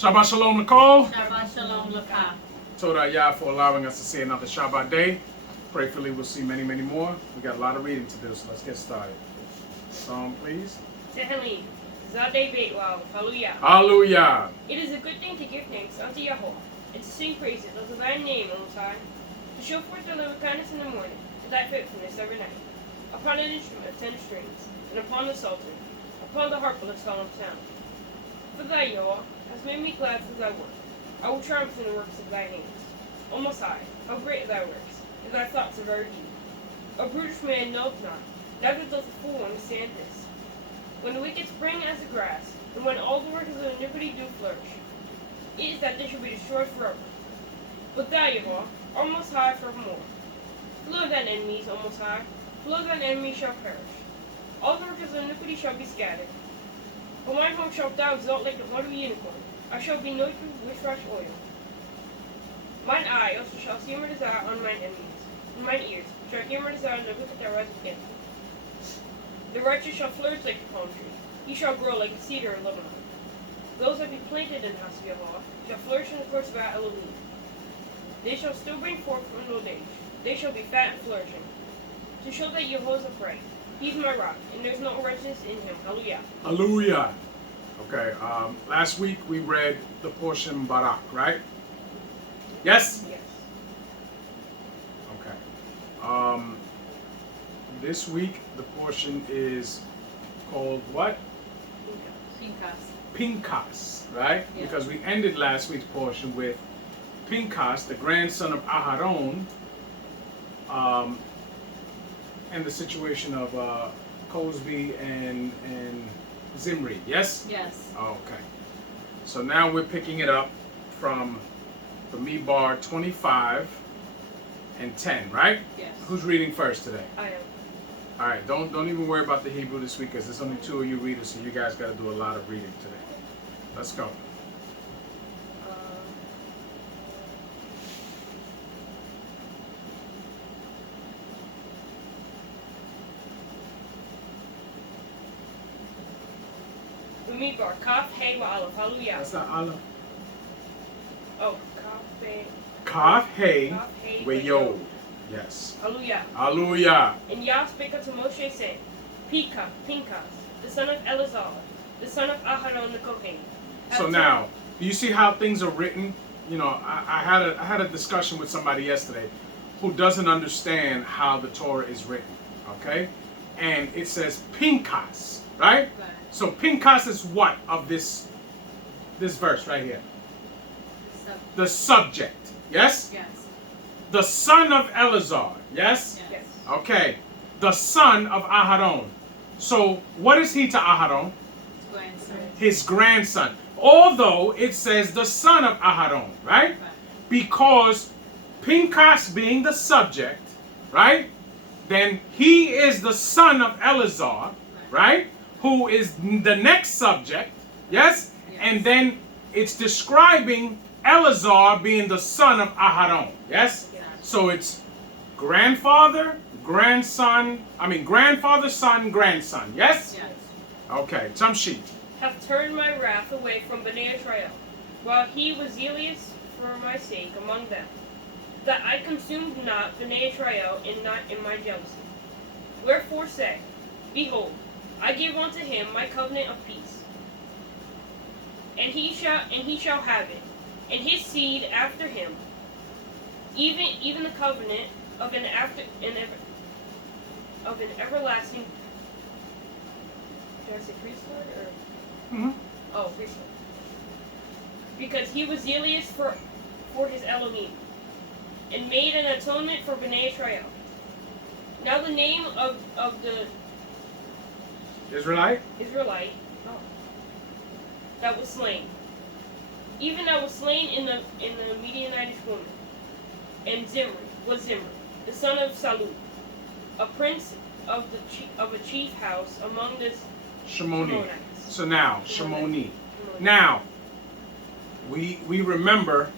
Shabbat Shalom, Nicole. Shabbat Shalom, Laka. Toda Yah for allowing us to see another Shabbat day. Prayfully, we'll see many, many more. We got a lot of reading to do, so let's get started. Song, please. Tehillim, Zadeh Beitwao, Hallelujah. Hallelujah. It is a good thing to give thanks unto Yahweh, and to sing praises unto thy name, O Most High, to show forth thy loving kindness in the morning, and thy faithfulness every night, upon an instrument of 10 strings, and upon the psalter, upon the harp of the solemn sound. For thy Yahweh has made me glad through thy work. I will triumph in the works of thy hands. O Most High, how great are thy works, and thy thoughts are very deep. A brutish man knoweth not, neither doth a fool understand this. When the wicked spring as the grass, and when all the workers of iniquity do flourish, it is that they shall be destroyed forever. But thou, Yahweh, art most high forevermore. Flow thine enemies, O Most High, flow thine enemies shall perish. All the workers of iniquity shall be scattered. For mine home shalt thou exalt like the blood of a unicorn. I shall be anointed with fresh oil. Mine eye also shall see my desire on mine enemies, and mine ears shall hear my desire and the wicked that rise against me. The righteous shall flourish like the palm tree. He shall grow like a cedar in Lebanon. Those that be planted in the house of Yahweh shall flourish in the courts of our Elohim. They shall still bring forth from old age. They shall be fat and flourishing. To show that Yahweh is upright. He is my rock, and there is no wretchedness in him. Hallelujah. Hallelujah. Okay, last week we read the portion Barak, right? Yes? Yes. Okay. This week the portion is called what? Pinchas. Pinchas, right? Yeah. Because we ended last week's portion with Pinchas, the grandson of Aharon, and the situation of Cosby and Zimri, yes? Yes. Okay. So now we're picking it up from the Mebar 25 and 10, right? Yes. Who's reading first today? I am. All right, don't even worry about the Hebrew this week because there's only 2 of you readers, so you guys got to do a lot of reading today. Let's go. Umidbar, Kaf, Hey, Wa Aleph. Hallelujah. That's not Allah. Oh, Kaf, Hey. Kaf, hey, Kaf, Hey, we Wa yo. Yod. Yes. Hallelujah. Hallelujah. And Yah spake unto Moshe, saying, Pinchas, the son of Eleazar, the son of Aharon the Kohen. So now, do you see how things are written? You know, I had a discussion with somebody yesterday who doesn't understand how the Torah is written, okay? And it says Pinchas, right? Right. So Pinchas is what of this verse right here? The subject, yes? Yes. The son of Eleazar, yes? Yes. Okay, the son of Aharon. So what is he to Aharon? Grandson. His grandson. Although it says the son of Aharon, right? Right. Because Pinchas being the subject, right? Then he is the son of Eleazar, right? Who is the next subject, yes? Yes. And then it's describing Eleazar being the son of Aharon, yes? Yes. So it's grandfather, son, grandson, yes? Yes. Okay, Tamshi. Hath turned my wrath away from Bnei Israel, while he was zealous for my sake among them, that I consumed not Bnei Israel not in my jealousy. Wherefore say, Behold, I give unto him my covenant of peace, and he shall have it, and his seed after him, even the covenant of an everlasting. Did I say priesthood or? Mm-hmm. Oh, priesthood. Because he was zealous for his Elohim, and made an atonement for Bnei Israel. Now the name of the Israelite? Israelite that was slain, even that was slain in the Midianitish woman, and Zimri, the son of Salu, a prince of a chief house among the Shimoni. Shimonites. So now, Shimoni. Now, we remember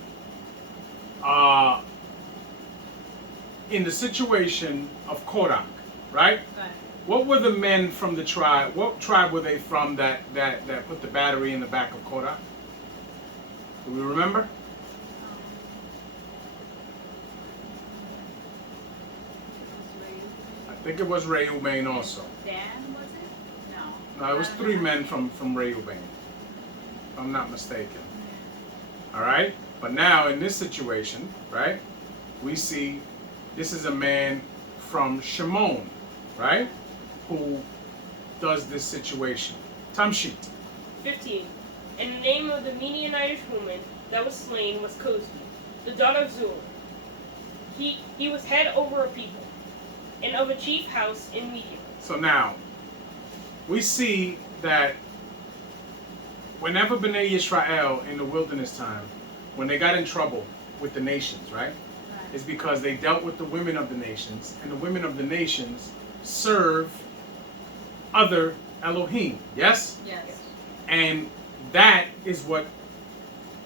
in the situation of Korak, right? Right. What were the men from the tribe? What tribe were they from that put the battery in the back of Korak? Do we remember? I think it was Reuben also. Dan, was it? No. No, it was three men from Reuben, if I'm not mistaken. All right? But now in this situation, right, we see this is a man from Shimon, right, who does this situation. Time sheet. 15. And the name of the Midianitish woman that was slain was Cosbi, the daughter of Zur. He was head over a people, and of a chief house in Midian. So now, we see that whenever Bnei Yisrael in the wilderness time, when they got in trouble with the nations, right, is because they dealt with the women of the nations, and the women of the nations serve other Elohim, yes? Yes. And that is what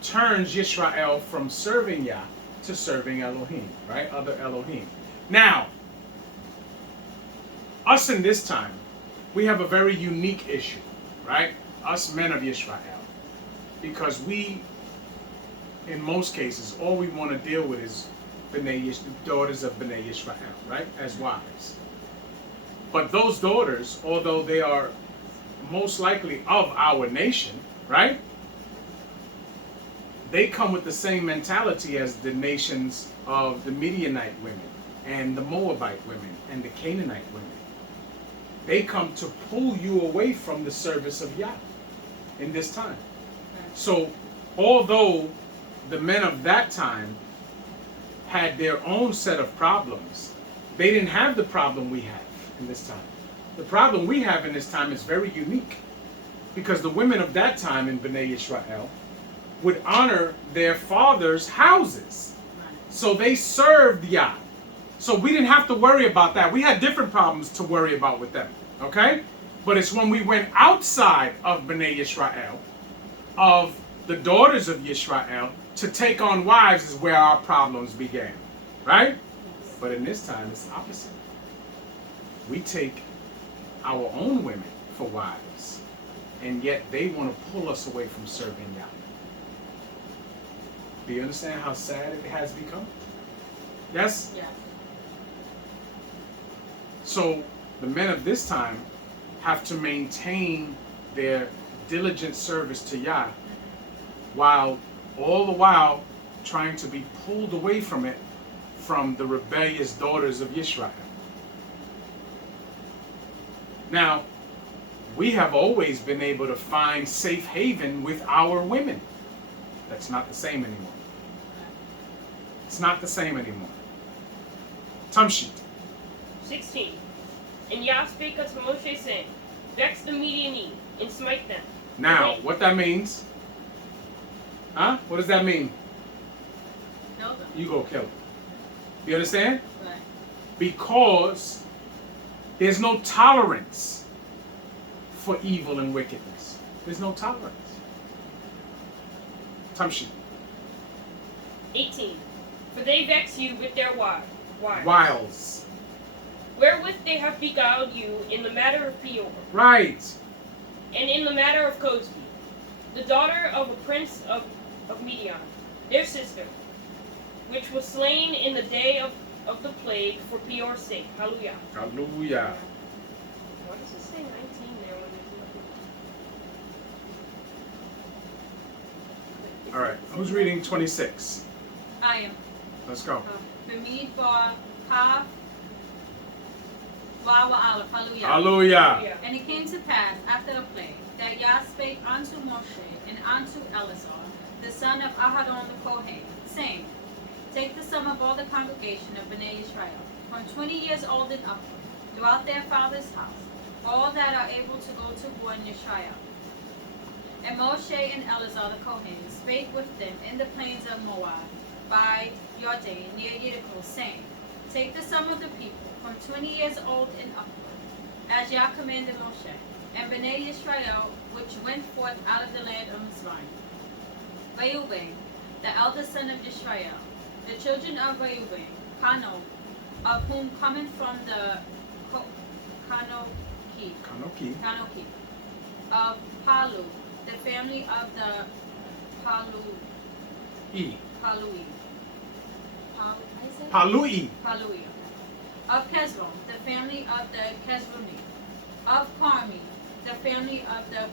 turns Yisrael from serving Yah to serving Elohim, right? Other Elohim. Now, us in this time, we have a very unique issue, right? Us men of Yisrael. Because we, in most cases, all we want to deal with is daughters of Bnei Yisrael, right? As wives. But those daughters, although they are most likely of our nation, right? They come with the same mentality as the nations of the Midianite women and the Moabite women and the Canaanite women. They come to pull you away from the service of Yah in this time. So, although the men of that time had their own set of problems, they didn't have the problem we have in this time. The problem we have in this time is very unique, because the women of that time in Bnei Yisrael would honor their fathers' houses. So they served Yah. So we didn't have to worry about that. We had different problems to worry about with them. Okay? But it's when we went outside of Bnei Yisrael, of the daughters of Yisrael, to take on wives is where our problems began. Right? But in this time, it's opposite. We take our own women for wives, and yet they want to pull us away from serving Yah. Do you understand how sad it has become? Yes? Yeah. So the men of this time have to maintain their diligent service to Yah, while all the while trying to be pulled away from it from the rebellious daughters of Yisrael. Now, we have always been able to find safe haven with our women. That's not the same anymore. It's not the same anymore. Tamshit. 16. And Yah spake unto Moshe, saying, Vex the Midianite, and smite them. Now, Okay. what that means? Huh? What does that mean? Kill them. You go kill them. You understand? Right. Because there's no tolerance for evil and wickedness. There's no tolerance. Tamshit. 18. For they vex you with their wiles, Wiles. wherewith they have beguiled you in the matter of Peor, Right. and in the matter of Cosbi, the daughter of a prince of Midian, their sister, which was slain in the day of the plague for Peor's sake. Hallelujah. Hallelujah. Why does it say 19 there when there's nothing? All right. Who's reading 26? I am. Let's go. B'mid bar Kaf Wawa Aleph. Hallelujah. Hallelujah. And it came to pass after the plague that Yah spake unto Moshe and unto Eleazar, the son of Ahadon the Kohen, saying, Take the sum of all the congregation of Bnei Israel, from 20 years old and upward, throughout their father's house, all that are able to go to war in Israel. And Moshe and Eleazar the Kohen spake with them in the plains of Moab, by Jordan near Yericho, saying, Take the sum of the people, from 20 years old and upward, as Yah commanded Moshe, and Bnei Israel, which went forth out of the land of Mizraim. Reuben, the eldest son of Israel, the children of Reuben, Kano, of whom coming from the Kanoki, of Palu, the family of the E. Palui. Palui. Palui. Of Kesron, the family of the Kesroni. Of Carmi, the family of the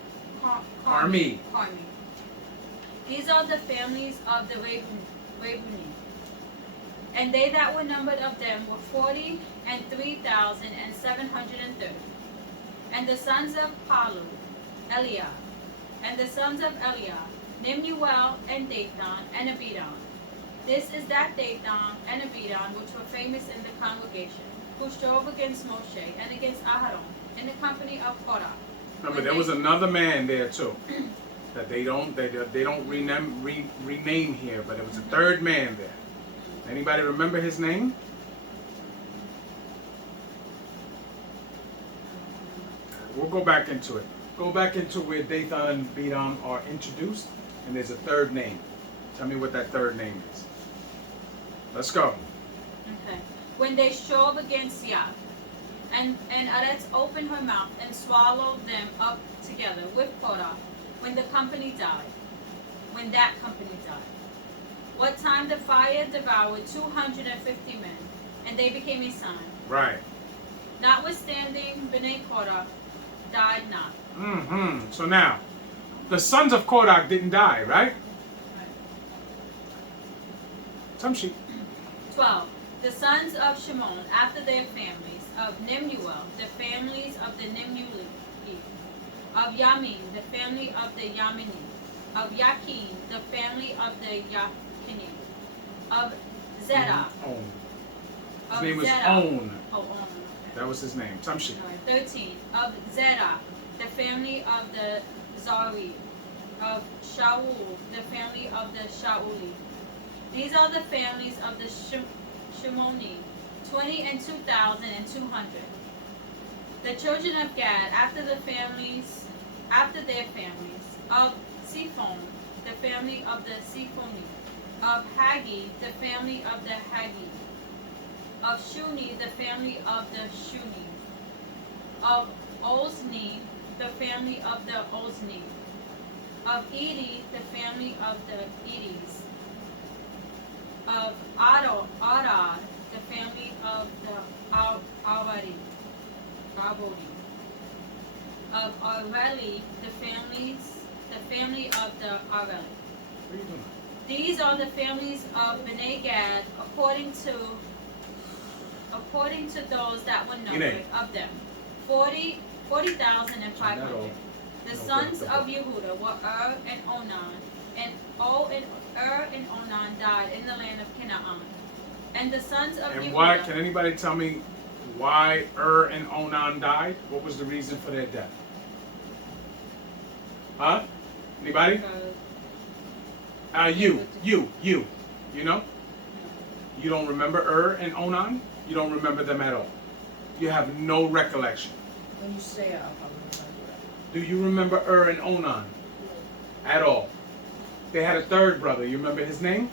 Carmi. Carmi. These are the families of the Rebuni. And they that were numbered of them were 43,730. And the sons of Palu, Eliah. And the sons of Eliah, Nemuel and Dathan and Abidan. This is that Dathan and Abidan which were famous in the congregation, who strove against Moshe and against Aharon in the company of Korah. Remember, there was another man there too that they don't rename here, but it was a third man there. Anybody remember his name? We'll go back into it. Go back into where Dathan and Abiram are introduced, and there's a third name. Tell me what that third name is. Let's go. Okay. When they strove against Yah, and Aretz opened her mouth and swallowed them up together with Korah, when the company died. When that company died. What time the fire devoured 250 men, and they became a sign. Right. Notwithstanding, Bnei Korah died not. So now, the sons of Korah didn't die, right? Some sheep. 12. The sons of Shimon, after their families, of Nemuel, the families of the Nemueli, of Yamin, the family of the Yamini, of Yakin, the family of the Yakini, of Zerah. His name was On. Oh, On. Okay. That was his name. Some sheep. 13. Of Zerah, the family of the Zari, of Shaul, the family of the Shauli. These are the families of the Shimoni, 22,200. The children of Gad, after their families, of Siphon, the family of the Siphoni, of Hagi, the family of the Hagi, of Shuni, the family of the Shuni, of Ozni, the family of the Ozni, of Edi, the family of the Edis, of Arad, the family of the Aradi, of Areli, the family of the Areli. What are you doing? These are the families of Bnei Gad according to those that were numbered of them, 40,500. The sons of Yehuda were and Onan, and and Onan died in the land of Canaan. And the sons of And Yehuda. why? Can anybody tell me why and Onan died? What was the reason for their death? Huh? Anybody? You know? You don't remember and Onan? You don't remember them at all. You have no recollection. When you say it, I'll probably remember it. Do you remember and Onan? At all. They had a third brother. You remember his name?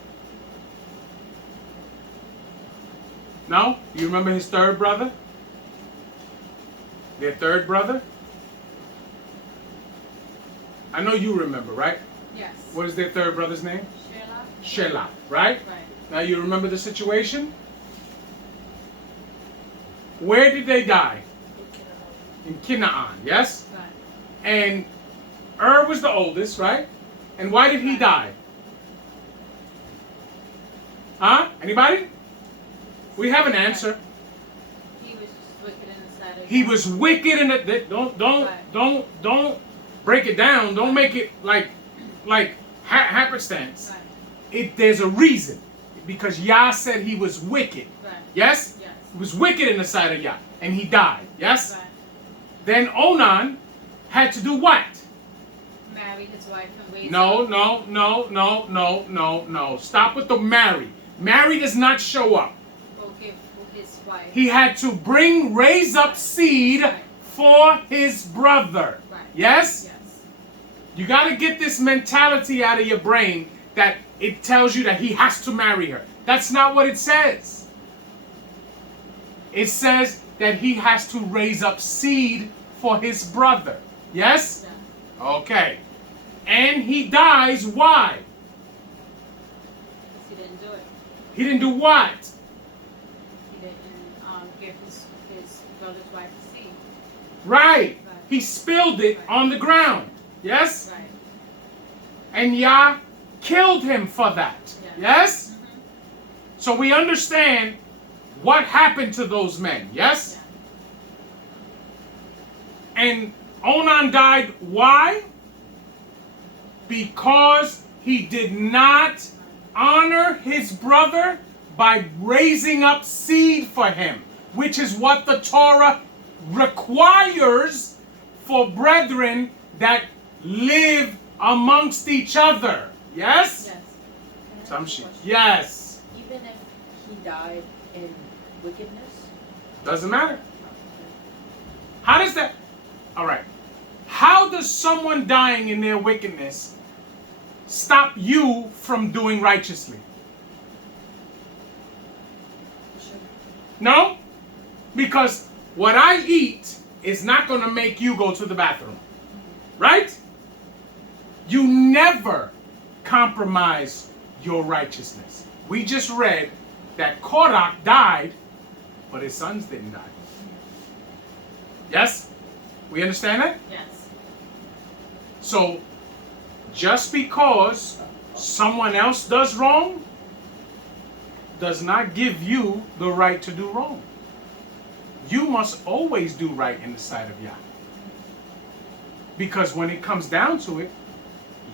No? You remember his third brother? Their third brother? I know you remember, right? Yes. What is their third brother's name? Shelah. Shelah, right? Right. Now you remember the situation? Where did they die? In Canaan, yes? Right. And was the oldest, right? And why did he die? Huh? Anybody? We have an answer. He was just wicked in the sight of He God. was wicked in the don't break it down. Don't make it like happenstance. Right. There's a reason. Because Yah said he was wicked. Right. Yes? Yes. He was wicked in the sight of Yah. And he died. Yes? Right. Then Onan had to do what? Marry his wife and raise No. her. Stop with the marry. Marry does not show up. Go give his wife. He had to raise up seed Right. for his brother. Right. Yes? Yes. You got to get this mentality out of your brain that it tells you that he has to marry her. That's not what it says. It says that he has to raise up seed for his brother. Yes? Yeah. Okay. And he dies, why? He didn't do what? He didn't give his brother's wife a seed. Right. He spilled it on the ground. Yes? Right. And Yah killed him for that. Yes? Mm-hmm. So we understand what happened to those men. Yes? Yeah. And Onan died. Why? Because he did not honor his brother by raising up seed for him, which is what the Torah requires for brethren that live amongst each other. Yes? Yes. Some shit. Yes. Even if he died in wickedness? Doesn't matter. How does that? All right. How does someone dying in their wickedness stop you from doing righteously? No? Because what I eat is not going to make you go to the bathroom. Right? You never compromise your righteousness. We just read that Korach died, but his sons didn't die. Yes? We understand that? Yes. So, just because someone else does wrong does not give you the right to do wrong. You must always do right in the sight of Yah. Because when it comes down to it,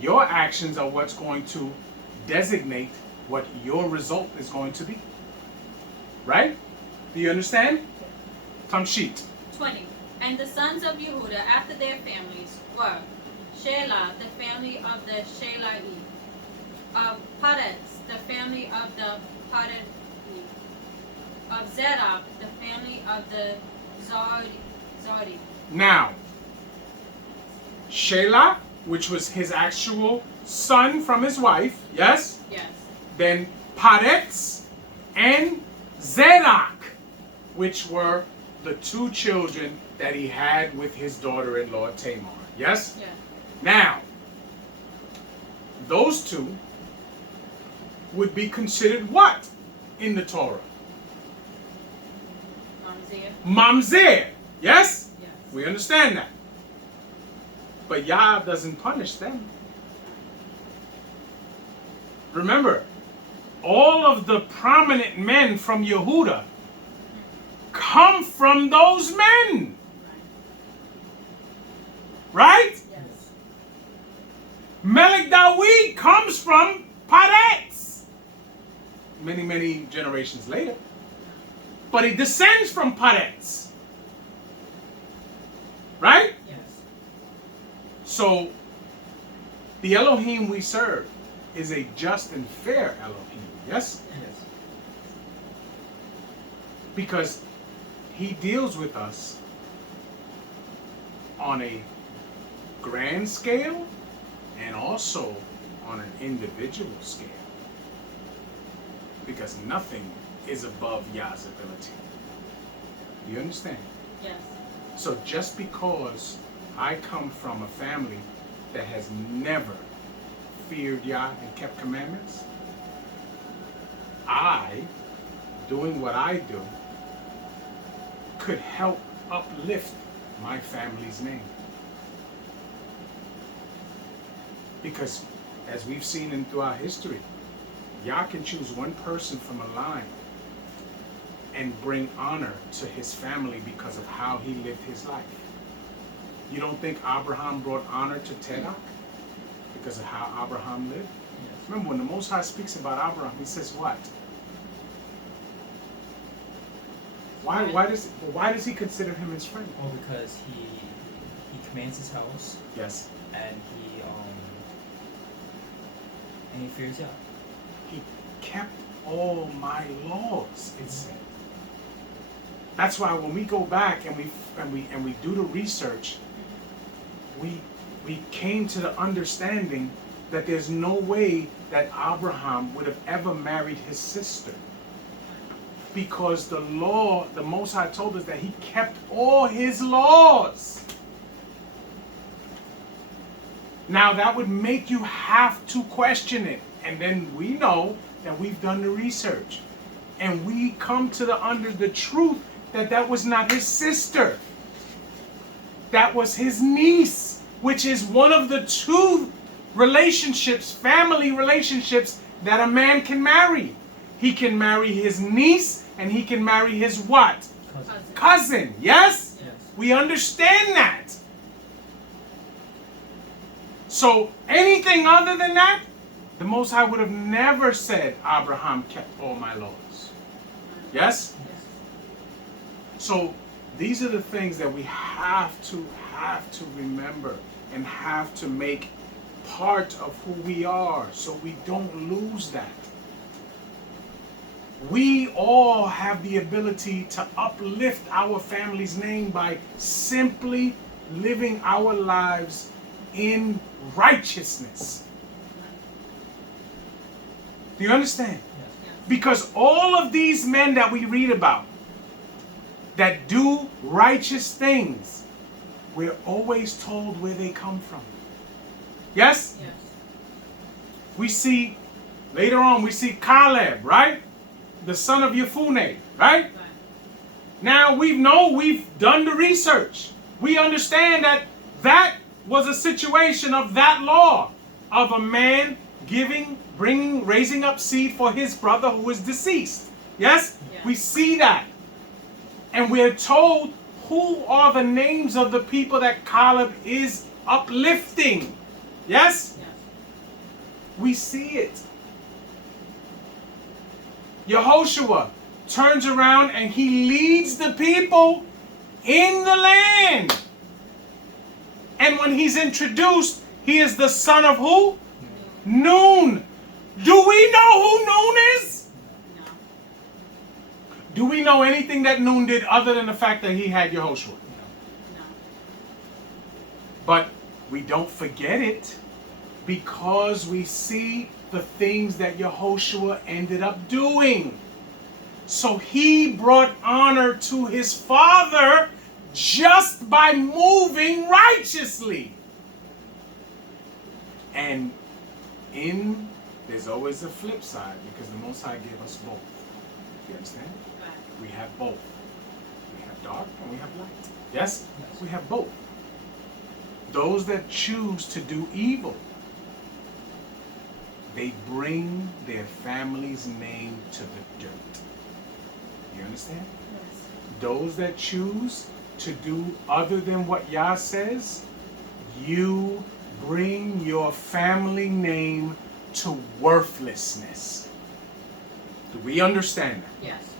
your actions are what's going to designate what your result is going to be. Right? Do you understand? Tamshit. 20. And the sons of Yehuda after their families were Shelah, the family of the Shelai, of Paretz, the family of the Parethi, of Zerach, the family of the Zardi. Now, Shelah, which was his actual son from his wife, yes? Yes. Then Paretz and Zerach, which were the two children that he had with his daughter-in-law Tamar. Yes? Yes. Now, those two would be considered what in the Torah? Mamzer. Mamzer. Yes? Yes. We understand that. But Yah doesn't punish them. Remember, all of the prominent men from Yehuda come from those men. Right? Yes. Melech Dawid comes from Paretz. Many, many generations later. But he descends from Paretz. Right? Yes. So, the Elohim we serve is a just and fair Elohim. Yes? Yes. Because he deals with us on a grand scale and also on an individual scale. Because nothing is above Yah's ability. Do you understand? Yes. So just because I come from a family that has never feared Yah and kept commandments, I, doing what I do, could help uplift my family's name. Because as we've seen throughout history, Yah can choose one person from a line and bring honor to his family because of how he lived his life. You don't think Abraham brought honor to Terach because of how Abraham lived? Yes. Remember, when the Most High speaks about Abraham, he says what? Why does he consider him his friend? Oh, because he commands his house Yes. and he fears Yah. He kept all my laws, it said. That's why when we go back and we do the research, we came to the understanding that there's no way that Abraham would have ever married his sister. Because the law, the Most High told us that he kept all his laws. Now that would make you have to question it And then we know that we've done the research. And we come to the truth that that was not his sister. That was his niece, which is one of the two relationships, family relationships, that a man can marry. He can marry his niece and he can marry his what? Cousin. Yes? Yes. We understand that. So anything other than that, the Most High would have never said, Abraham kept all my laws. Yes? So these are the things that we have to remember and have to make part of who we are so we don't lose that. We all have the ability to uplift our family's name by simply living our lives in righteousness. Do you understand? Yes. Because all of these men that we read about that do righteous things, we're always told where they come from. Yes? Yes. We see, later on, we see Caleb, right? The son of Yefune, right? Right. Now we've done the research. We understand that that was a situation of that law of a man raising up seed for his brother who is deceased. Yes? Yes. We see that. And we're told who are the names of the people that Caleb is uplifting. Yes? Yes. We see it. Yehoshua turns around and he leads the people in the land. And when he's introduced, he is the son of who? Nun. Do we know who Nun is? No. Do we know anything that Nun did other than the fact that he had Yehoshua? No. But we don't forget it because we see the things that Yehoshua ended up doing. So he brought honor to his father just by moving righteously. And there's always a flip side because the Most High gave us both. You understand? Right. We have both. We have dark and we have light. Yes? Yes. We have both. Those that choose to do evil, they bring their family's name to the dirt. You understand? Yes. Those that choose to do other than what Yah says, you bring your family name to worthlessness. Do we understand that? Yes.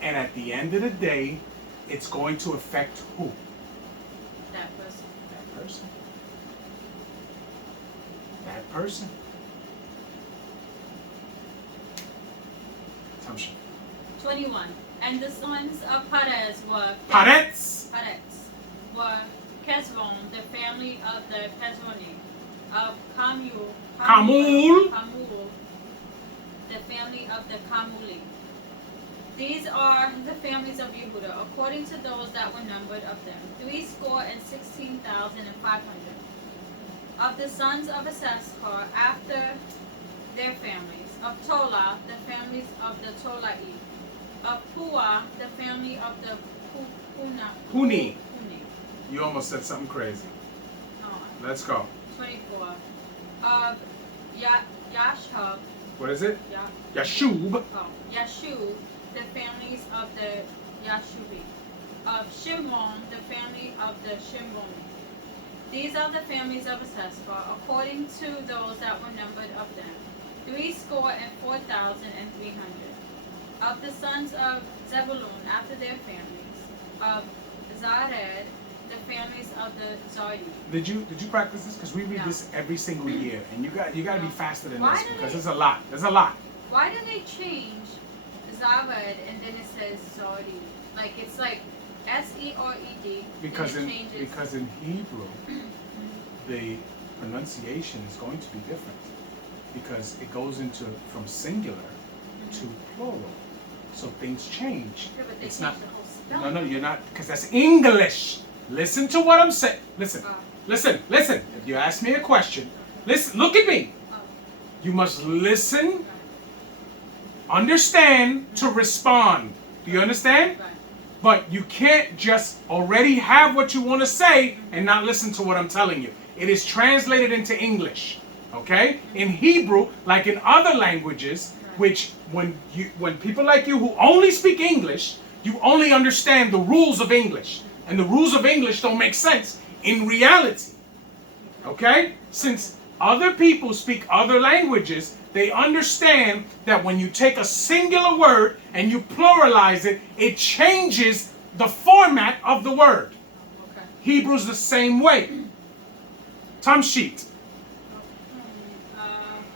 And at the end of the day, it's going to affect who? That person. That person. That person. Assumption. 21. And the sons of Perez were Paretz. were Kesron, the family of the Kesroni, of Kamul, the family of the Kamuli. These are the families of Yehuda, according to those that were numbered of them, 16,500. Of the sons of Issachar, after their families, of Tola, the families of the Tolai, of Pua, the family of the Puni. You almost said something crazy. No, Let's go. 24. Of Yashub, What is it? Yashub. Yashub, the families of the Yashubi. Of Shimron, the family of the Shimroni. These are the families of Issachar, according to those that were numbered of them, 4,300. Of the sons of Zebulun, after their families, of Zared, the families of the Zardi. Did you practice this? Because we read No. this every single year, and you got to be faster than Why this do because they- there's a lot. There's a lot. Why do they change Zared and then it says Zardi? Like it's like Sered. Because and in it changes. because in Hebrew, the pronunciation is going to be different because it goes into from singular to plural, so things change. Yeah, but they It's change not. the whole spelling. No, you're not, because that's English. Listen to what I'm saying. Listen. Oh. Listen. If you ask me a question, listen. Look at me. Oh. You must listen, understand to respond. Do you understand? Right. But you can't just already have what you want to say and not listen to what I'm telling you. It is translated into English, okay? In Hebrew, like in other languages, which when people like you who only speak English, you only understand the rules of English. And the rules of English don't make sense in reality. Okay? Since other people speak other languages, they understand that when you take a singular word and you pluralize it, it changes the format of the word. Okay. Hebrew's the same way. Tamshit.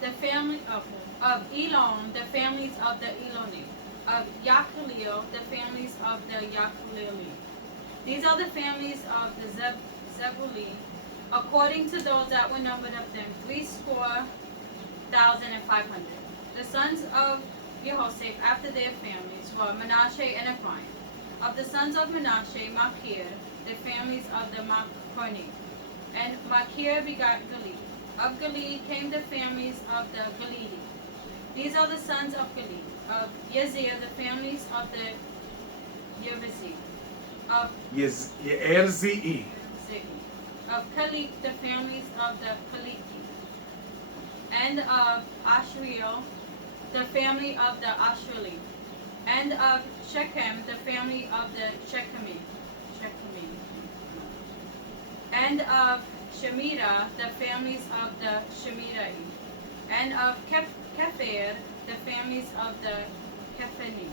The family of Elon, the families of the Eloni. Of Yakulil, the families of the Yakulili. These are the families of the Zebuli, according to those that were numbered of them, 3,500. The sons of Jehoshaphat after their families were Manasseh and Ephraim. Of the sons of Manasseh, Machir, the families of the Machoni. And Machir begot Gilead. Of Gilead came the families of the Gileadi. These are the sons of Gilead. Of Yezer, the families of the Yebusi. Of Yerzei. Of Kalik, the families of the Kaliki. And of Ashriel, the family of the Ashrieli. And of Shechem, the family of the Shechemi. And of Shemitah, the families of the Shemitai. And of Kepher, the families of the Kephani.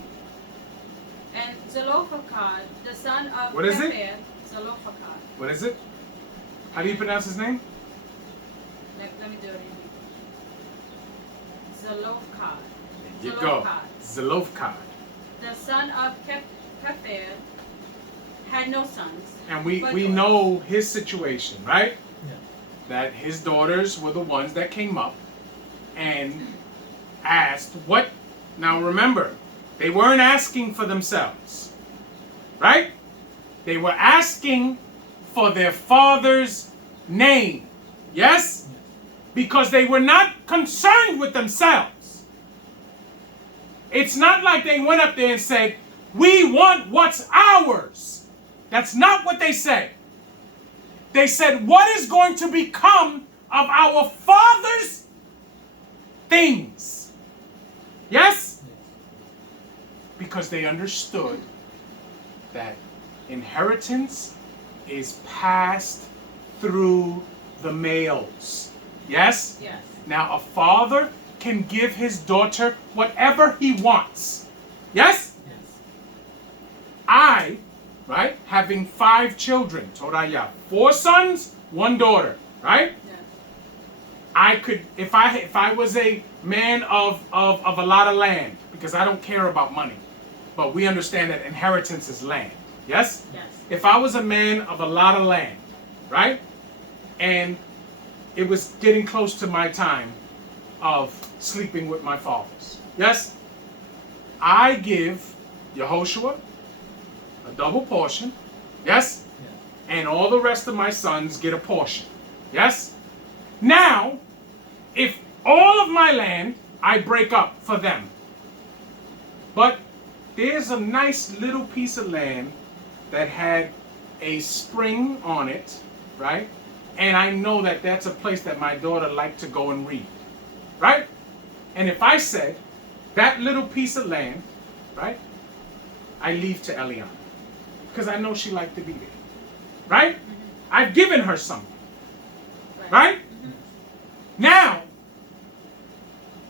And Zelophehad, the son of What is it? Kepher, Zelophehad. What is it? How do you pronounce his name? Let me do it in Zelophehad. You go. Zelophehad. The son of Kepher had no sons. And we but daughters. know his situation, right? Yeah. That his daughters were the ones that came up and asked what. Now remember, they weren't asking for themselves, right? They were asking for their father's name. Yes? Because they were not concerned with themselves. It's not like they went up there and said, we want what's ours. That's not what they said. They said, what is going to become of our father's things? Yes? Because they understood that inheritance is passed through the males. Yes? Yes. Now a father can give his daughter whatever he wants. Yes? Yes. I, right, having 5 children, Toraya, 4 sons, 1 daughter, right? Yes. I could, if I was a man of a lot of land, because I don't care about money, but we understand that inheritance is land. Yes? Yes. If I was a man of a lot of land, right, and it was getting close to my time of sleeping with my fathers, yes, I give Yehoshua a double portion, yes, and all the rest of my sons get a portion, yes. Now, if all of my land I break up for them, but there's a nice little piece of land that had a spring on it, right? And I know that that's a place that my daughter liked to go and read, right? And if I said, that little piece of land, right, I leave to Eliana, because I know she liked to be there, right? I've given her something, right? Now,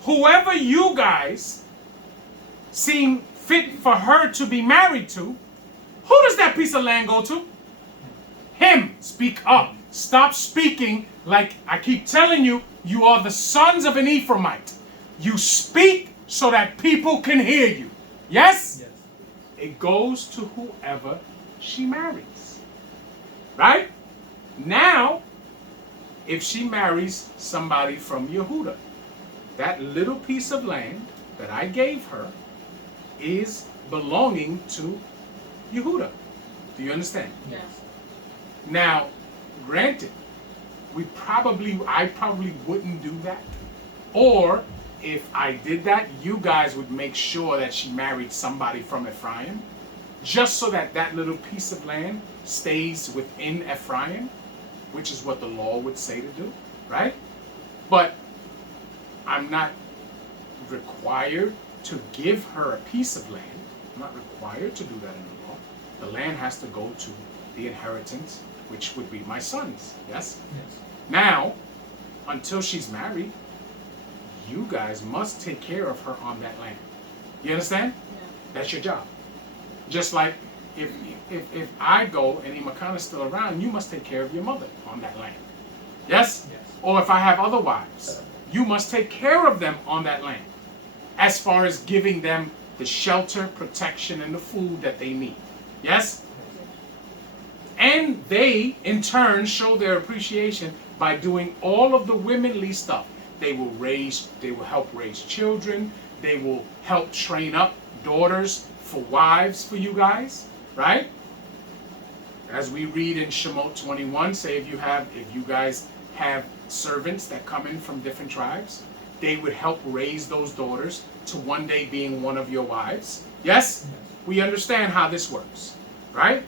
whoever you guys seem fit for her to be married to, who does that piece of land go to? Him. Speak up. Stop speaking like I keep telling you, you are the sons of an Ephraimite. You speak so that people can hear you. Yes? Yes. It goes to whoever she marries. Right? Now, if she marries somebody from Yehuda, that little piece of land that I gave her is belonging to Yehuda. Do you understand? Yes. Now, granted, I probably wouldn't do that, Or if I did that, you guys would make sure that she married somebody from Ephraim, just so that that little piece of land stays within Ephraim, which is what the law would say to do, right? But I'm not required to give her a piece of land. I'm not required to do that in the law. The land has to go to the inheritance, which would be my sons, yes? Yes. Now, until she's married, you guys must take care of her on that land. You understand? Yeah. That's your job. Just like if I go and Imakana's still around, you must take care of your mother on that land. Yes? Yes. Or if I have other wives, you must take care of them on that land. As far as giving them the shelter, protection, and the food that they need. Yes? And they, in turn, show their appreciation by doing all of the womanly stuff. They will help raise children. They will help train up daughters for wives for you guys, right? As we read in Shemot 21, say if you guys have servants that come in from different tribes, they would help raise those daughters to one day being one of your wives. Yes? We understand how this works, right?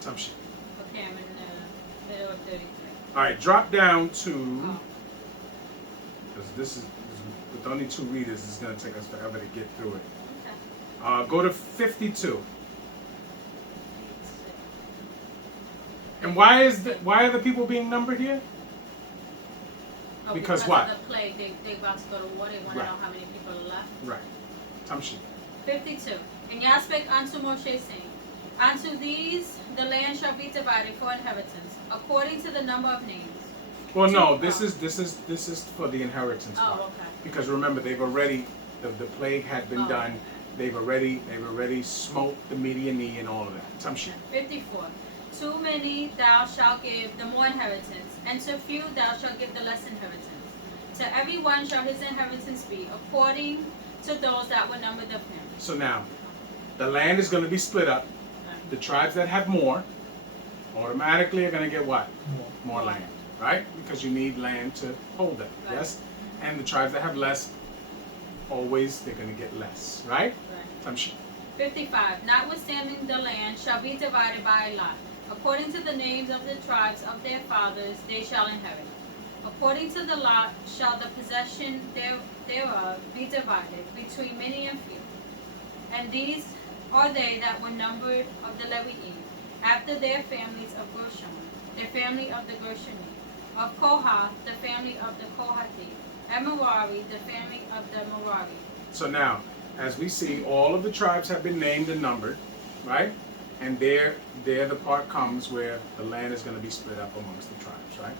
Some shit. Okay, I'm in the middle of 33. All right, drop down to, Oh. because this is with only 2 readers, it's going to take us forever to get through it. Okay. Go to 52. And why are the people being numbered here? Oh, Because of what? the plague, they about to go to war. They want Right. to know how many people are left. Right. Tamshi. 52. And Yah spake unto Moshe, saying, Unto these the land shall be divided for inheritance, according to the number of names. Well, no, this is for the inheritance part. Oh, okay. Because remember, they've already the plague had been Oh. done. They've already smote the Midianite and all of that. Tamshi. 54. To many thou shalt give the more inheritance, and to few thou shalt give the less inheritance. To every one shall his inheritance be, according to those that were numbered of him. So now, the land is going to be split up. The tribes that have more automatically are going to get what? More land, right? Because you need land to hold them, Right. yes? And the tribes that have less, always they're going to get less, right? Right. Tamshi. 55. Notwithstanding the land shall be divided by a lot. According to the names of the tribes of their fathers, they shall inherit. According to the lot shall the possession thereof be divided between many and few. And these are they that were numbered of the Levi'im, after their families of Gershon, the family of the Gershoni, of Kohath, the family of the Kohathi, and Merari, the family of the Merari. So now, as we see, all of the tribes have been named and numbered, right? And there the part comes where the land is going to be split up amongst the tribes, right?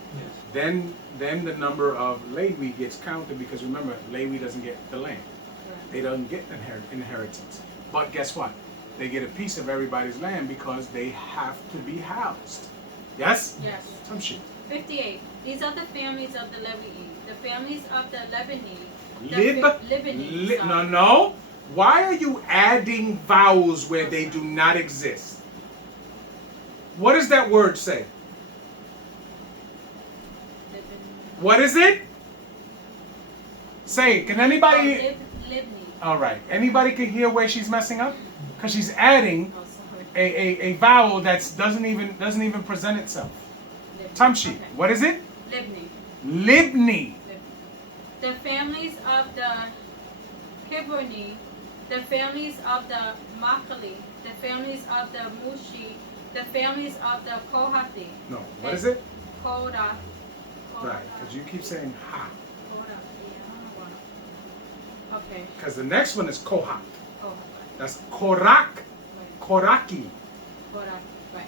Yes. Then the number of Levi gets counted, because remember, Levi doesn't get the land. They don't get inheritance. But guess what? They get a piece of everybody's land because they have to be housed. Yes? Yes. Some shit. 58. These are the families of the Levi'im, the families of the Lebanese. No. Why are you adding vowels where they do not exist? What does that word say? What is it? Say it. Can anybody? Libni. All right. Anybody can hear where she's messing up? Because she's adding Oh, sorry. a vowel that doesn't even present itself. Libni. Tamshi. Okay. What is it? Libni. Libni. The families of the Hebroni, the families of the Machali, the families of the Mushi, the families of the Kohathi. No. What is it? Korah. Right. Because you keep saying ha. Korah. Yeah, I don't know why. Okay. Because the next one is Kohat. Korah. That's Korak. Right. Koraki. Korah. Right.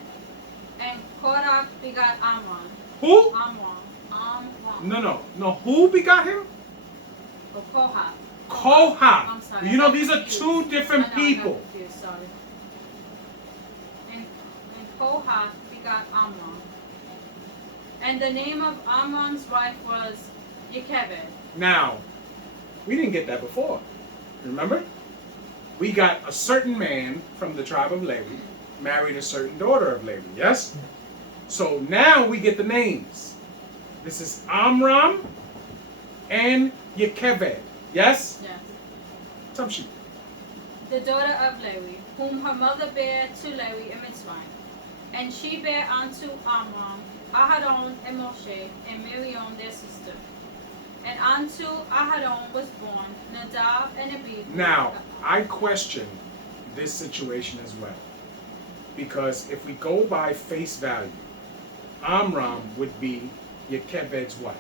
And Korah begot Amram. Who? Amram. No. Who begot him? Oh, Kohath. Kohath. I'm sorry. You know, I got these are confused. two different I got people. confused, sorry. And Kohath begot Amram. And the name of Amram's wife was Yekebed. Now, we didn't get that before. Remember? We got a certain man from the tribe of Levi married a certain daughter of Levi, yes? So now we get the names. This is Amram and Yekeved. Yes? Yes. Tamshi. The daughter of Lewi, whom her mother bare to Lewi in Mitzrayim. And she bare unto Amram, Ahadon, and Moshe, and Miriam their sister. And unto Ahadon was born Nadab and Abihu. Now, I question this situation as well. Because if we go by face value, Amram would be Yekeved's what?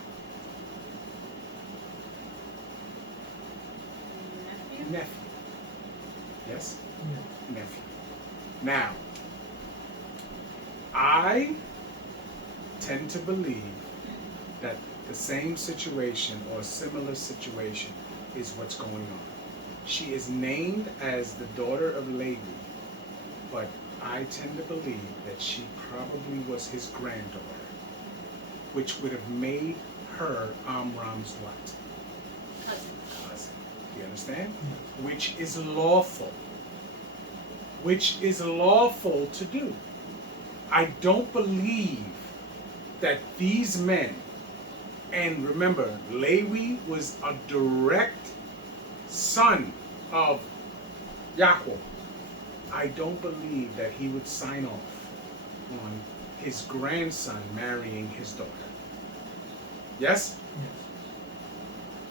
Nephew. Nephew. Yes? Nephew. Now, I tend to believe that the same situation or similar situation is what's going on. She is named as the daughter of Levi, but I tend to believe that she probably was his granddaughter, which would have made her Amram's what? Cousin. Cousin. You understand? Which is lawful. Which is lawful to do. I don't believe that these men, and remember, Lewi was a direct son of Yahweh. I don't believe that he would sign off on his grandson marrying his daughter. Yes?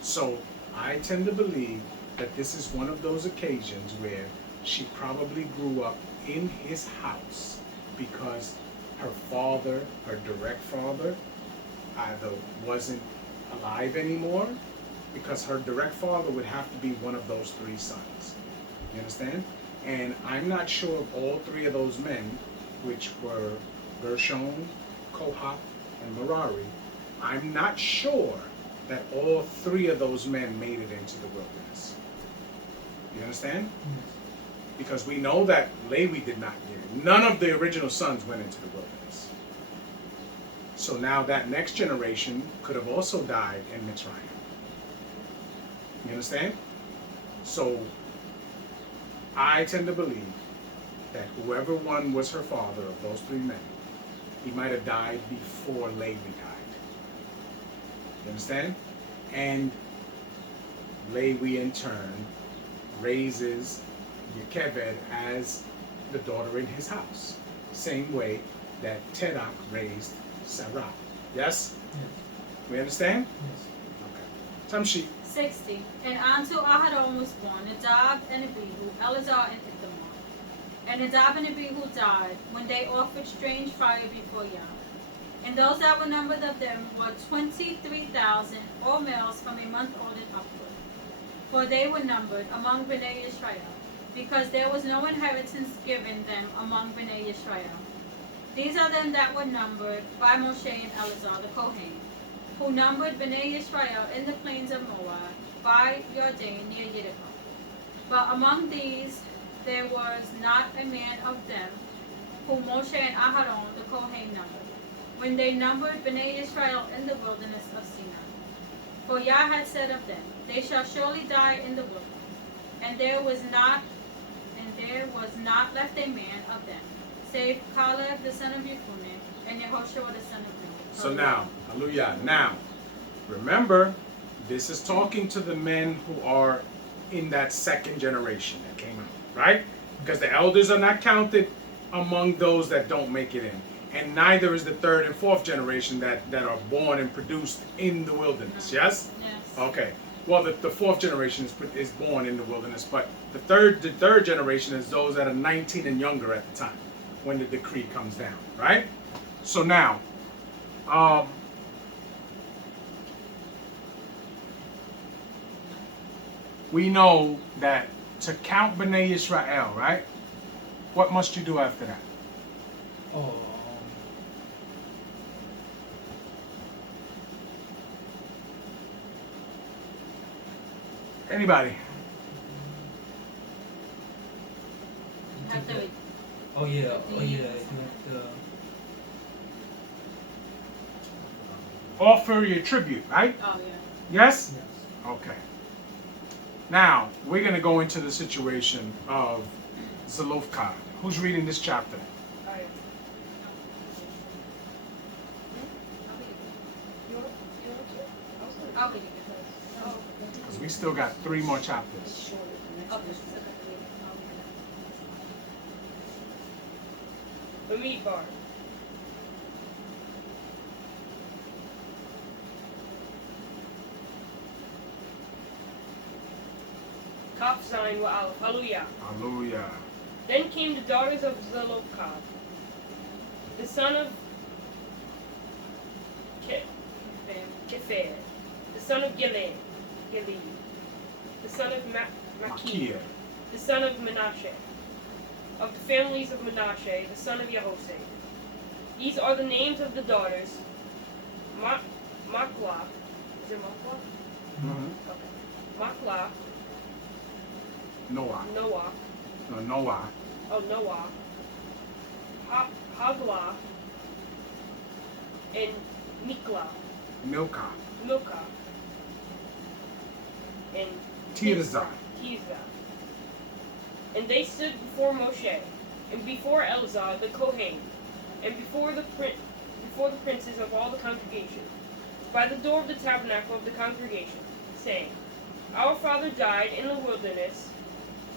So I tend to believe that this is one of those occasions where she probably grew up in his house because her father, her direct father, either wasn't alive anymore, because her direct father would have to be one of those three sons. You understand? And I'm not sure of all three of those men, which were Gershon, Kohath, and Merari. I'm not sure that all three of those men made it into the wilderness. You understand? Because we know that Lewi did not get it. None of the original sons went into the wilderness. So now that next generation could have also died in Mitzrayim. You understand? So I tend to believe that whoever one was her father of those three men, he might have died before Levi died. You understand? And Levi in turn raises Yekeved as the daughter in his house. Same way that Terach raised Sarah. Yes? We understand? Okay. Tamshi. 60. And unto Ahadon was born Nadab and Abihu, Eleazar and Ithamar. And Nadab and Abihu died when they offered strange fire before Yah. And those that were numbered of them were 23,000, all males from a month old and upward. For they were numbered among Bnei Israel, because there was no inheritance given them among Bnei Israel. These are them that were numbered by Moshe and Eleazar the Kohen, who numbered Bnei Israel in the plains of Moab, by Jordan near Yericho. But among these there was not a man of them whom Moshe and Aharon the Kohen numbered, when they numbered Bnei Israel in the wilderness of Sinai. For Yah had said of them, they shall surely die in the wilderness, and there was not left a man of them, save Caleb the son of Jephunneh, and Yehoshua the son of Nun. So now, hallelujah. Now, remember, this is talking to the men who are in that second generation that came out, right? Because the elders are not counted among those that don't make it in. And neither is the third and fourth generation that are born and produced in the wilderness, yes? Yes. Okay. Well, the fourth generation is born in the wilderness, but the third generation is those that are 19 and younger at the time when the decree comes down, right? So now, we know that to count Bnei Israel, right? What must you do after that? Oh, Anybody? Have to oh yeah, you have to. Offer your tribute, right? Oh yeah. Yes? Yes. Okay. Now, we're going to go into the situation of Zelophehad. Who's reading this chapter? I'll read it. we still got 3 more It's chapters. shorter than Okay. this. Bamidbar. Kaf Zayin wa Aleph. Hallelujah. Hallelujah. Then came the daughters of Zelophehad, the son of Kepher, the son of Gilead, the son of Machir, Makia. the son of Manasseh, of the families of Manasseh, the son of Yehoseh. These are the names of the daughters: Maklah. Is it Maklah? Mm-hmm. Okay. Maklah, Noah. Noah, No, Noah. Noah, Haglah, and Miklah, Milcah. Milcah, and Tirzah. Tirzah. And they stood before Moshe, and before Eleazar the Kohen, and before the princes of all the congregation, by the door of the tabernacle of the congregation, saying, Our father died in the wilderness,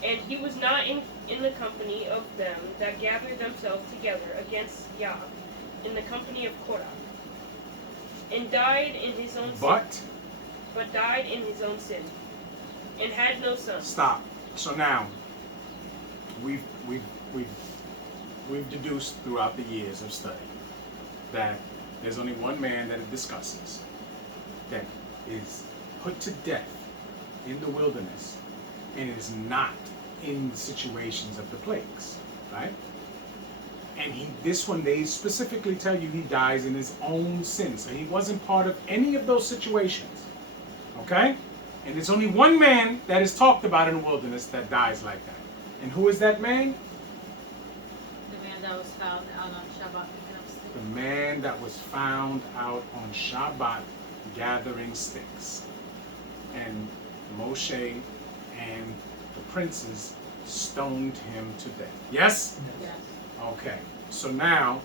and he was not in the company of them that gathered themselves together against Yah, in the company of Korah, and died in his own sin, but died in his own sin, and had no sons. Stop. So now, we've deduced throughout the years of study that there's only one man that it discusses that is put to death in the wilderness and is not in the situations of the plagues, right? And this one, they specifically tell you he dies in his own sin. So he wasn't part of any of those situations, okay? And there's only one man that is talked about in the wilderness that dies like that. And who is that man? The man that was found out on Shabbat picking up sticks. The man that was found out on Shabbat gathering sticks. And Moshe and the princes stoned him to death. Yes? Yes. Okay. So now,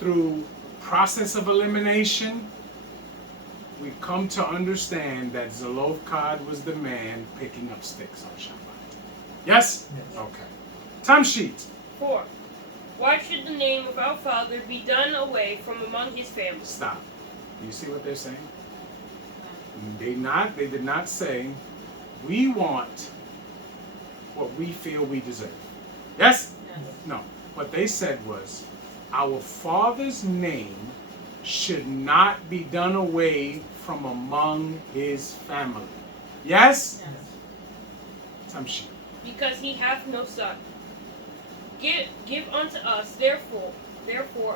through process of elimination, we come to understand that Zelophehad was the man picking up sticks on Shabbat. Yes? Yes. Okay. Time sheet. 4. Why should the name of our father be done away from among his family? Stop. Do you see what they're saying? They did not say, we want what we feel we deserve. Yes? Yes. No. What they said was, our father's name should not be done away from among his family. Yes? Yes. Time sheet. Because he hath no son. Give unto us therefore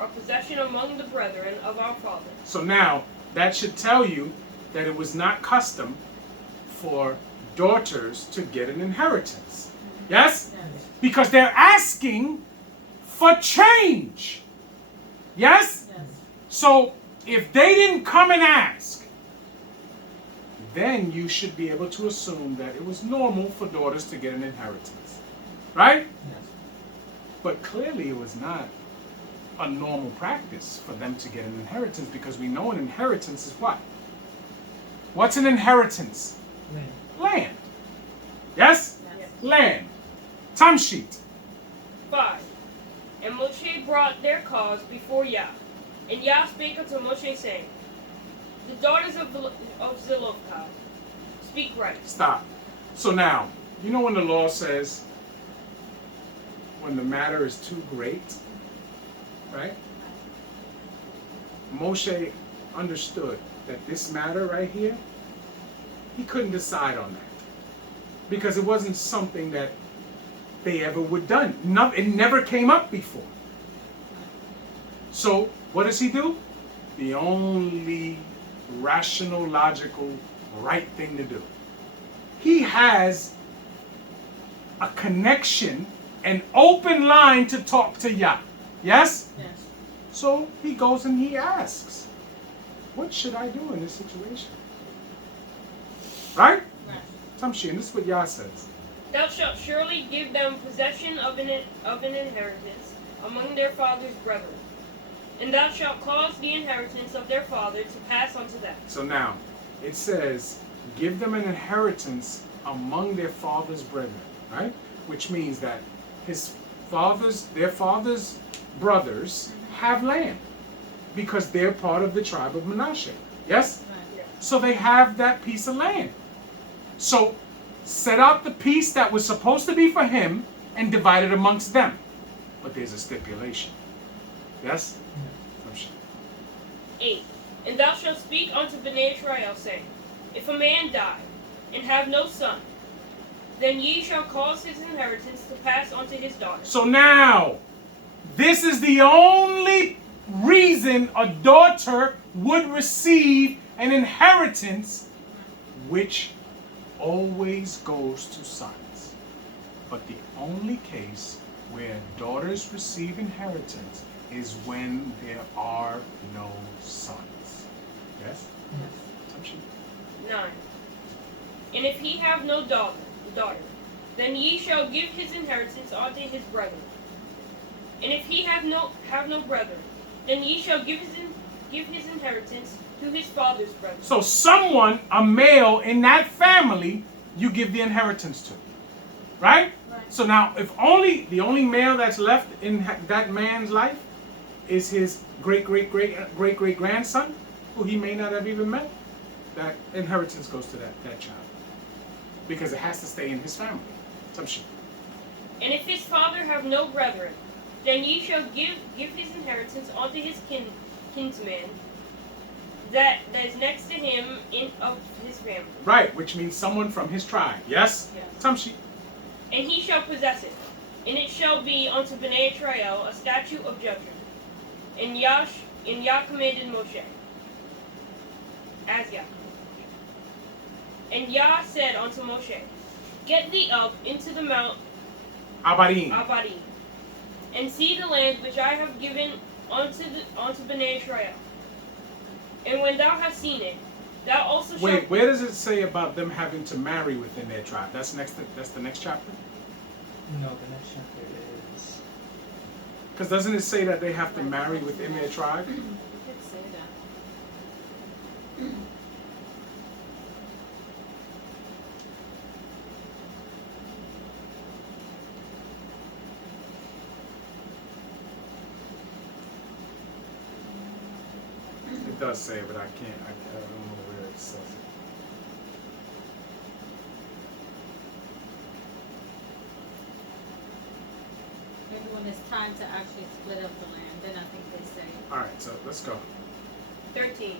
a possession among the brethren of our father. So now, that should tell you that it was not custom for daughters to get an inheritance. Yes? Yes. Because they're asking for change. Yes? Yes. So if they didn't come and ask, then you should be able to assume that it was normal for daughters to get an inheritance. Right? Yes. But clearly it was not a normal practice for them to get an inheritance, because we know an inheritance is what? What's an inheritance? Land. Land. Yes? Yes. Land. Time sheet. 5. And Moshe brought their cause before Yah. And Yah spake unto Moshe, saying, The daughters of Zelophehad speak right. Stop. So now, you know when the law says, when the matter is too great, right? Moshe understood that this matter right here, he couldn't decide on that. Because it wasn't something that they ever would done. It never came up before. So what does he do? The only rational, logical, right thing to do. He has a connection, an open line to talk to Yah. Yes? Yes. So he goes and he asks, what should I do in this situation? Right? Right. Tamshin, this is what Yah says. Thou shalt surely give them possession of an inheritance among their father's brethren. And thou shalt cause the inheritance of their father to pass unto them. So now, it says, give them an inheritance among their father's brethren, right? Which means that their father's brothers have land because they're part of the tribe of Manasseh. Yes? Right. So they have that piece of land. So set out the piece that was supposed to be for him and divide it amongst them. But there's a stipulation. Yes? Oh, shit. 8. And thou shalt speak unto Bnei Israel, saying, If a man die, and have no son, then ye shall cause his inheritance to pass unto his daughter. So now, this is the only reason a daughter would receive an inheritance, which always goes to sons. But the only case where daughters receive inheritance is when there are no sons. Yes? Yes. 9. And if he have no daughter, then ye shall give his inheritance unto his brethren. And if he have no brethren, then ye shall give his inheritance to his father's brethren. So someone, a male in that family, you give the inheritance to. Right? Right. So now, if the only male that's left in that man's life is his great-great-great-great-great-grandson, who he may not have even met, that inheritance goes to that child. Because it has to stay in his family. Some shit. And if his father have no brethren, then ye shall give his inheritance unto his kinsman that is next to him of his family. Right, which means someone from his tribe. Yes? Yes. Some shit. And he shall possess it, and it shall be unto Bnei Israel a statute of judgment. And Yah commanded Moshe, as Yah. And Yah said unto Moshe, Get thee up into the mount Abarim. Abarim, and see the land which I have given unto Bnei Israel. And when thou hast seen it, thou also shalt... Wait, where does it say about them having to marry within their tribe? That's the next chapter? No, the next chapter is. Because doesn't it say that they have to marry within their tribe? You could say that. It does say, but I don't know where it says it. Maybe when it's time to actually split up the land, then I think they say. Alright, so let's go. 13.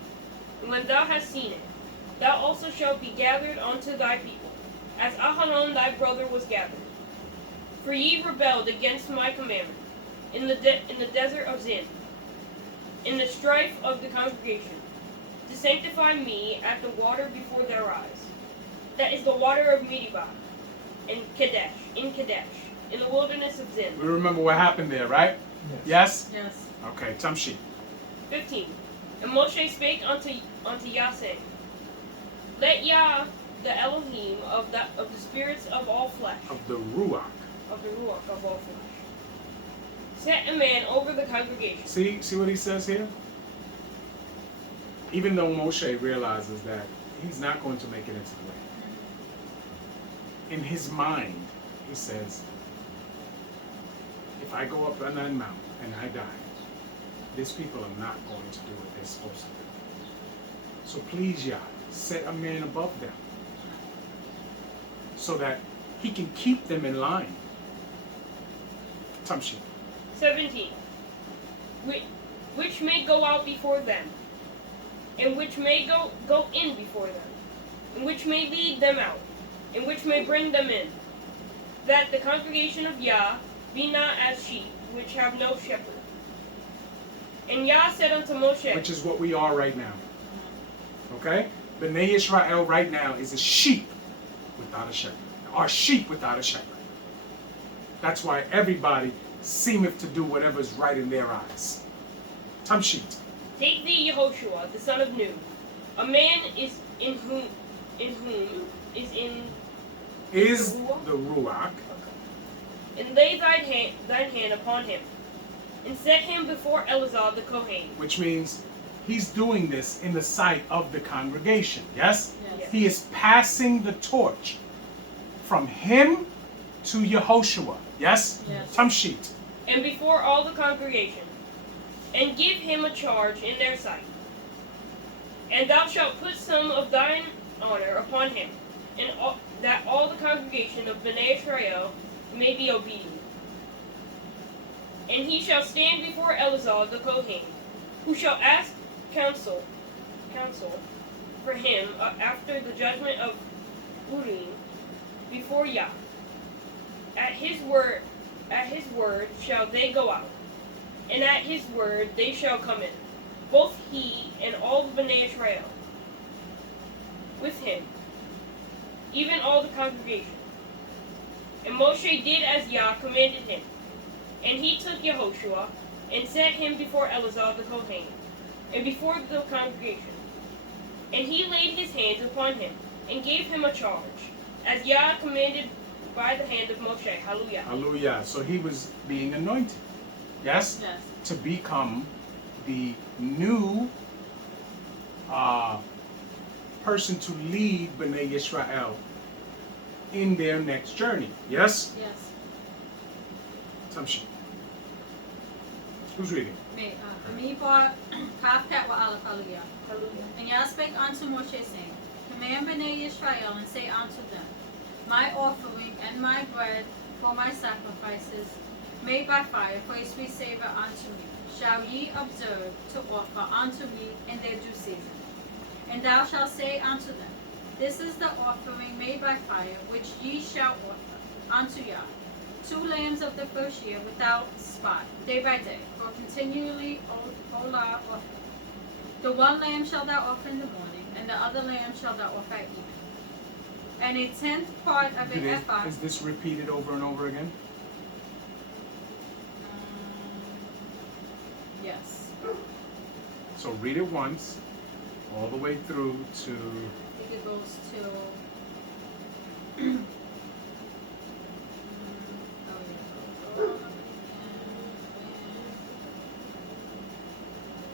And when thou hast seen it, thou also shalt be gathered unto thy people, as Aharon thy brother was gathered. For ye rebelled against my commandment in the desert of Zin, in the strife of the congregation, to sanctify me at the water before their eyes. That is the water of Meribah, in Kadesh, in the wilderness of Zin. We remember what happened there, right? Yes. Yes? Yes. Okay, Tamshi. 15. And Moshe spake unto Yah, saying, Let Yah, the Elohim of the spirits of all flesh, Of the Ruach. of the Ruach of all flesh, set a man over the congregation. See what he says here? Even though Moshe realizes that he's not going to make it into the land, in his mind, he says, if I go up on that mountain and I die, these people are not going to do what they're supposed to do. So please, Yah, set a man above them so that he can keep them in line. Tamshi. 17. Which may go out before them, and which may go in before them, and which may lead them out, and which may bring them in, that the congregation of Yah be not as sheep which have no shepherd. And Yah said unto Moshe, Which is what we are right now. Okay? Bnei Israel right now is a sheep without a shepherd. Are sheep without a shepherd. That's why everybody seemeth to do whatever is right in their eyes. Tamshit. Take thee Yehoshua, the son of Nun, a man is in whom is in Is the Ruach? the Ruach. And lay thine hand upon him, and set him before Eleazar the Kohen. Which means he's doing this in the sight of the congregation. Yes? Yes. He is passing the torch from him to Yehoshua. Yes? Yes. Tamshit. And before all the congregation, and give him a charge in their sight. And thou shalt put some of thine honor upon him, and that all the congregation of Bnei Israel may be obedient. And he shall stand before Eleazar the Kohen, who shall ask counsel for him after the judgment of Urim before Yah. At his word shall they go out, and at his word they shall come in, both he and all the Bnei Israel with him, even all the congregation. And Moshe did as Yah commanded him, and he took Yehoshua and set him before Eleazar the Kohen, and before the congregation. And he laid his hands upon him, and gave him a charge, as Yah commanded by the hand of Moshe. Hallelujah. Hallelujah. So he was being anointed. Yes? Yes. To become the new person to lead Bnei Yisrael in their next journey. Yes? Yes. Tamshit. Who's reading? Me bar Kafkat wa Aleph, hallelujah. Hallelujah. And Yah spake unto Moshe, saying, Command Bnei Israel, and say unto them, My offering and my bread for my sacrifices, made by fire for a sweet savor unto me, shall ye observe to offer unto me in their due season. And thou shalt say unto them, This is the offering made by fire, which ye shall offer unto Yah. 2 lambs of the first year without spot, day by day, for continually olah offering. The 1 lamb shall thou offer in the morning, and the other lamb shall thou offer at evening. And a 10th part of an ephah. Is this repeated over and over again? Yes. So read it once, all the way through to... I think it goes to.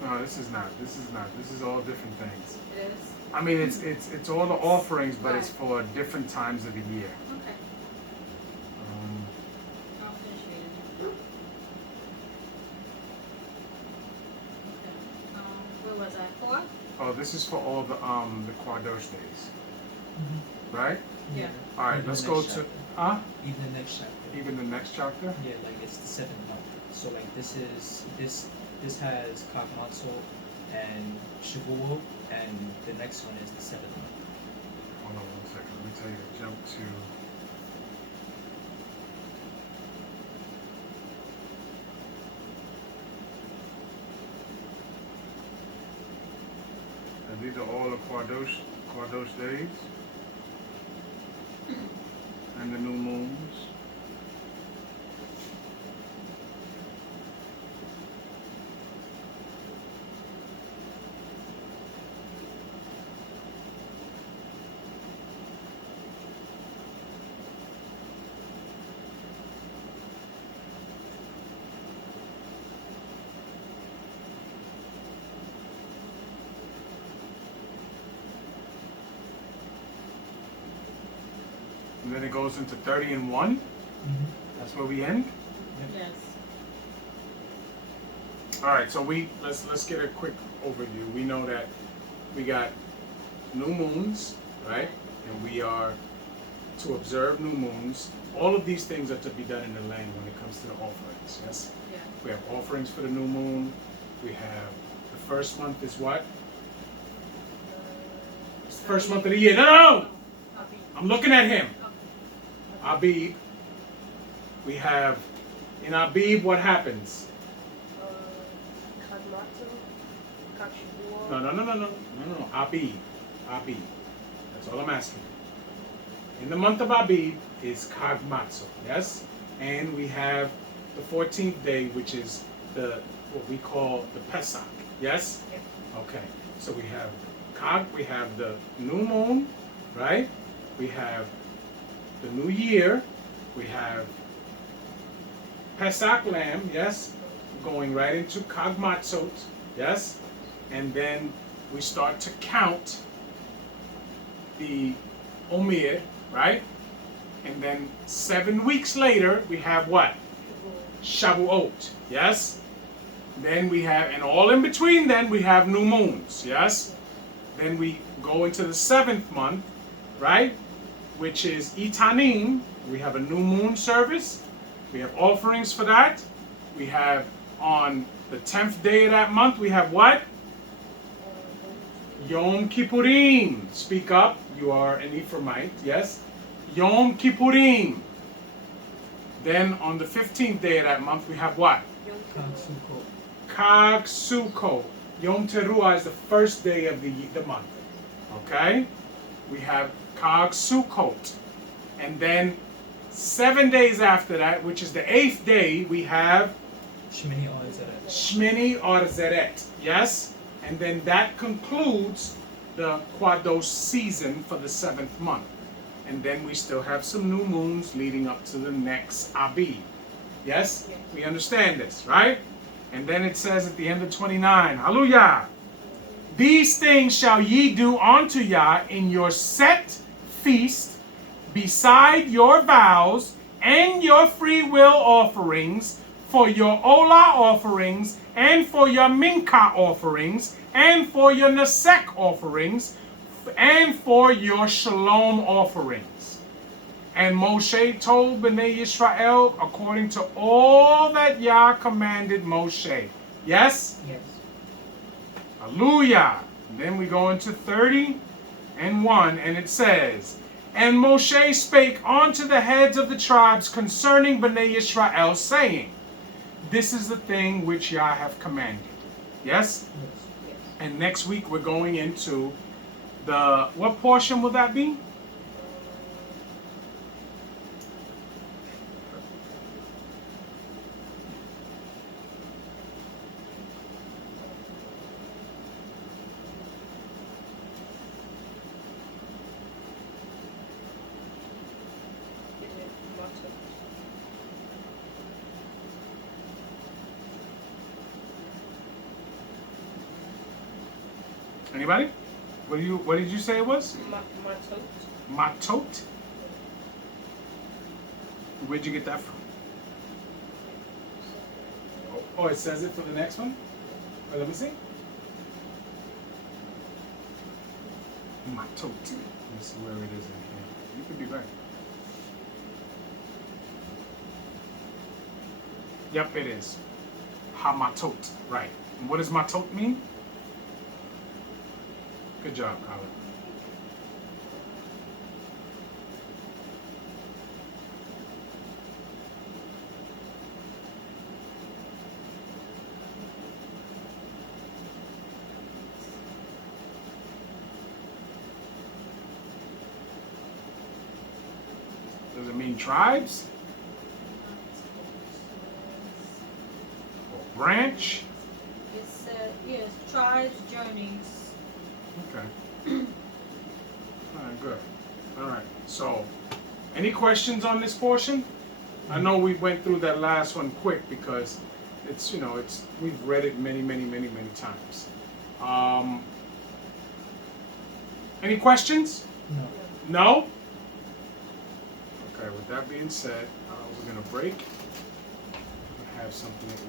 No, this is not. This is all different things. It is? I mean, it's all the offerings, but it's Right. for different times of the year. Okay. Um, I'll finish reading. Okay. Where was I? 4? oh, this is for all the Kwadosh days, right? Yeah. All right, Even let's the go next to chapter. Even the next chapter. even the next chapter. Yeah, like it's the 7th month. So like this has Kagmatso and Shavuot, and the next one is the 7th month. Hold on 1 second. Let me tell you. Jump to. And these are all the Kwadosh days, and the new moons. And then it goes into 30 and 1. That's where we end. Yes. All right, so let's get a quick overview. We know that we got new moons, right? And we are to observe new moons. All of these things are to be done in the land when it comes to the offerings. Yes. Yeah. We have offerings for the new moon. We have the first month is what? It's the first month of the year. No. I'm looking at him. Abib. We have in Abib what happens? Kagmatsu, Kakshavuot. No. Abib. Abib. That's all I'm asking. In the month of Abib is Kagmatsu, yes? And we have the 14th day, which is what we call the Pesach, yes? Yep. Okay. So we have we have the new moon, right? We have the new year. We have Pesach lamb, yes? Going right into Kagmatzot, yes? And then we start to count the Omer, right? And then 7 weeks later, we have what? Shavuot, yes? Then we have, and all in between then, we have new moons, yes? Then we go into the 7th month, right? Which is Itanim. We have a new moon service. We have offerings for that. We have on the 10th day of that month, we have what? Yom Kippurim. Speak up. You are an Ephraimite, yes? Yom Kippurim. Then on the 15th day of that month, we have what? Kansuko. Kag Sukkot. Yom Teruah is the first day of the month. Okay? We have Kag Sukkot. And then 7 days after that, which is the 8th day, we have Shmini Oizeret. Shmini Arzeret. Yes? And then that concludes the Kwados season for the 7th month. And then we still have some new moons leading up to the next Abib. Yes? We understand this, right? And then it says at the end of 29, Hallelujah! These things shall ye do unto Yah in your set feast, beside your vows and your free will offerings, for your Olah offerings, and for your Mincha offerings, and for your Nesek offerings, and for your Shalom offerings. And Moshe told Bnei Yisrael according to all that Yah commanded Moshe. Yes? Yes. Hallelujah. Then we go into 30 and 1, and it says, And Moshe spake unto the heads of the tribes concerning Bnei Yisrael, saying, This is the thing which Yah hath commanded. Yes? Yes. And next week we're going into the, what portion will that be? Is it matzah? Anybody? What did you say it was? Matzot. Matot? Where'd you get that from? Oh, it says it for the next one? Wait, let me see. Matot. Let me see where it is in here. You could be right. Yep, it is. Hamatot. Right. And what does matot mean? Good job, Colin. Does it mean tribes? Or branch? It's yes, tribes, journeys. Okay. All right, good. All right. So, any questions on this portion? I know we went through that last one quick because it's, we've read it many times. Any questions? No. No? Okay, with that being said, we're going to break. We have something that we